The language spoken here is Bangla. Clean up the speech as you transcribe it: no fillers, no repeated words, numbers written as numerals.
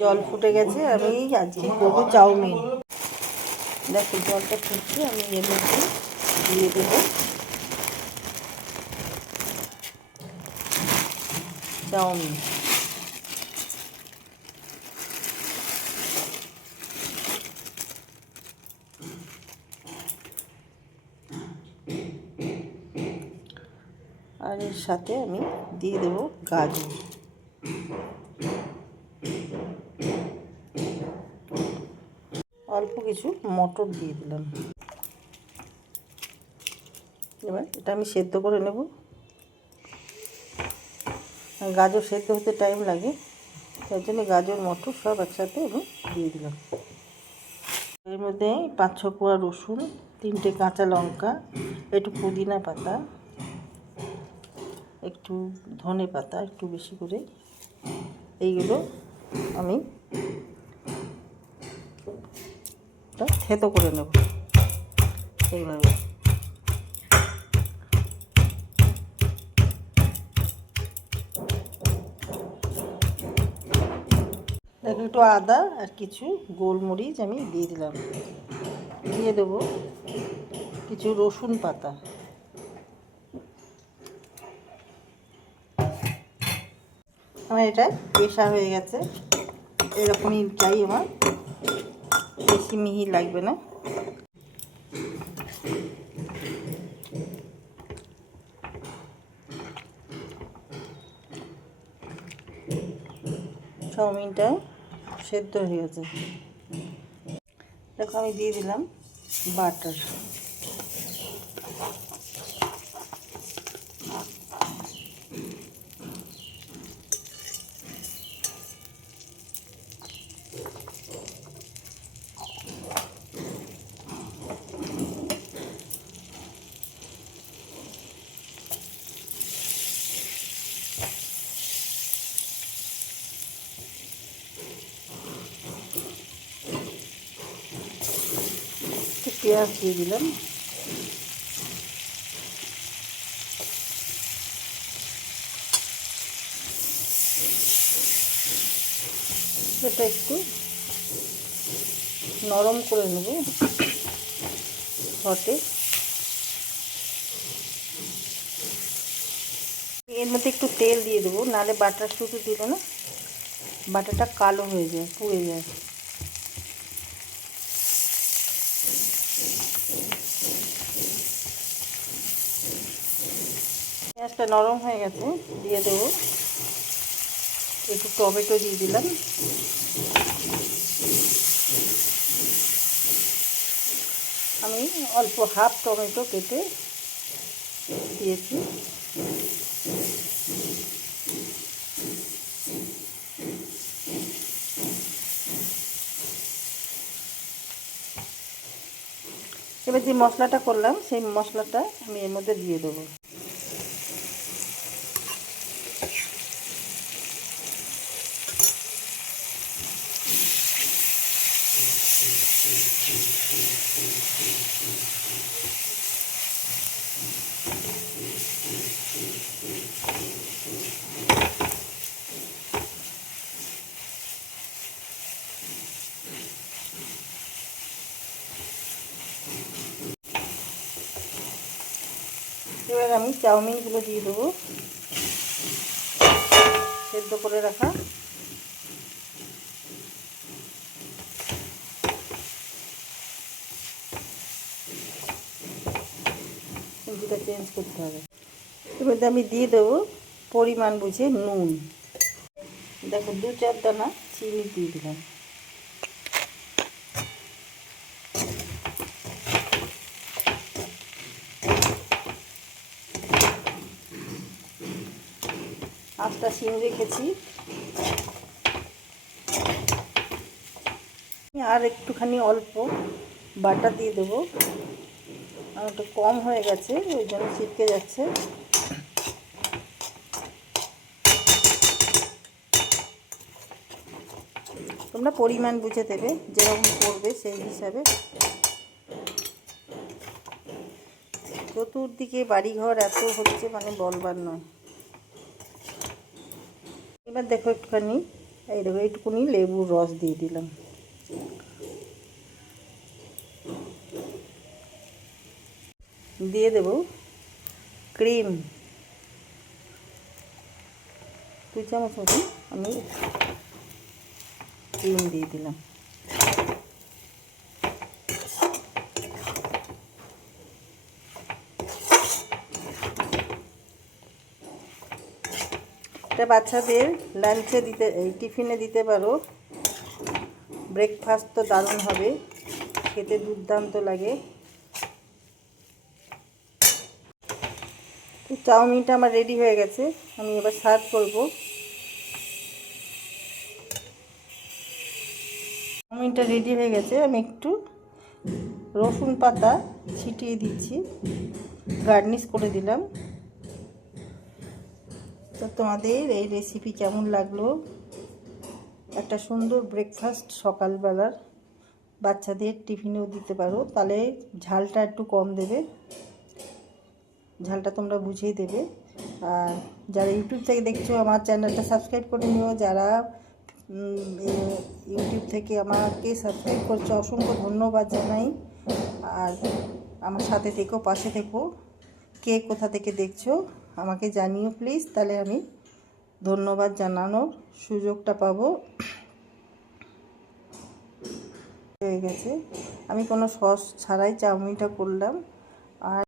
জল ফুটে গেছে, আমি আজকে করবো চাউমিন। দেখো জলটা ফুটছে, আমি এর মধ্যে দিয়ে দেবো চাউমিন। আর এর সাথে আমি দিয়ে দেবো গাজর। অল্প কিছু মটর দিয়ে দিলাম। এবার এটা আমি সেদ্ধ করে নেব। গাজর সেদ্ধ হতে টাইম লাগে, তার জন্য গাজর মটর সব একসাথে আমি দিয়ে দিলাম। এর মধ্যে 5-6 কোয়া রসুন, 3টে কাঁচা লঙ্কা, একটু পুদিনা পাতা, একটু ধনে পাতা, একটু বেশি করে, এইগুলো আমি থেতো করে নেব এইভাবে। দেখো একটু আদা আর কিছু গোলমরিচ আমি দিয়ে দিলাম। দিয়ে দেবো কিছু রসুন পাতা। আমার এটা পেশা হয়ে গেছে, এরকমই চাই আমার, বেশি মিহি লাগবে না। চাউমিনটা সেদ্ধ হয়ে গেছে। দেখো আমি দিয়ে দিলাম বাটার। পেঁয়াজ দিয়ে দিলাম। এটা একটু নরম করে নেব হটে। এর মধ্যে একটু তেল দিয়ে দেবো, নাহলে বাটার শুধু দিলে না বাটারটা কালো হয়ে যায়, পুড়ে যায়। পেঁয়াজটা নরম হয়ে গেছে, দিয়ে দেবো একটু টমেটো দিয়ে দিলাম। আমি অল্প হাফ টমেটো কেটে দিয়েছি। এবার যে মশলাটা করলাম সেই মশলাটা আমি এর মধ্যে দিয়ে দেবো। এবার আমি চাউমিনগুলো দিয়ে দেবো, সেদ্ধ করে রাখা। সবজিটা চেঞ্জ করতে হবে। এবার আমি দিয়ে দেবো পরিমাণ বুঝে নুন। দেখো 2-4 দানা চিনি দিয়ে দিলাম। আঁচটা সিম রেখেছি। আর একটুখানি অল্প বাটার দিয়ে দেবো, একটু কম হয়ে গেছে ওই জন্য ছিটকে যাচ্ছে। তোমরা পরিমাণ বুঝে দেবে, যেরকম করবে সেই হিসাবে। চতুর্দিকে বাড়িঘর এত হচ্ছে মানে বলবার নয়। এবার দেখো একটুখানি এই দেখো এইটুকুনি লেবুর রস দিয়ে দিলাম। দিয়ে দেব ক্রিম 2 চামচ মতো আমি ক্রিম দিয়ে দিলাম। এটা বাচ্চাদের লাঞ্চে দিতে, টিফিনে দিতে পারো। ব্রেকফাস্ট তো দারুণ হবে, খেতে দুর্দান্ত লাগে। তো চাউমিনটা আমার রেডি হয়ে গেছে, আমি এবার সার্ভ করব। চাউমিনটা রেডি হয়ে গেছে, আমি একটু রসুন পাতা ছিটিয়ে দিচ্ছি, গার্নিশ করে দিলাম। তো তোমাদের এই রেসিপি কেমন লাগলো? একটা সুন্দর ব্রেকফাস্ট সকালবেলার বাচ্চাদের টিফিনেও দিতে পারো। তাহলে ঝালটা একটু কম দেবে, ঝালটা তোমরা বুঝেই দেবে। আর যারা ইউটিউব থেকে দেখছো আমার চ্যানেলটা সাবস্ক্রাইব করে নিও। যারা ইউটিউব থেকে আমাকে সাবস্ক্রাইব করছো অসংখ্য ধন্যবাদ জানাই। আর আমার সাথে থেকো, পাশে থেকো। কে কোথা থেকে দেখছো আমাকে জানিও প্লিজ, তাহলে আমি ধন্যবাদ জানানোর সুযোগটা পাবো। হয়ে গেছে, আমি কোনো সস ছাড়াই চাউমিনটা করলাম। আর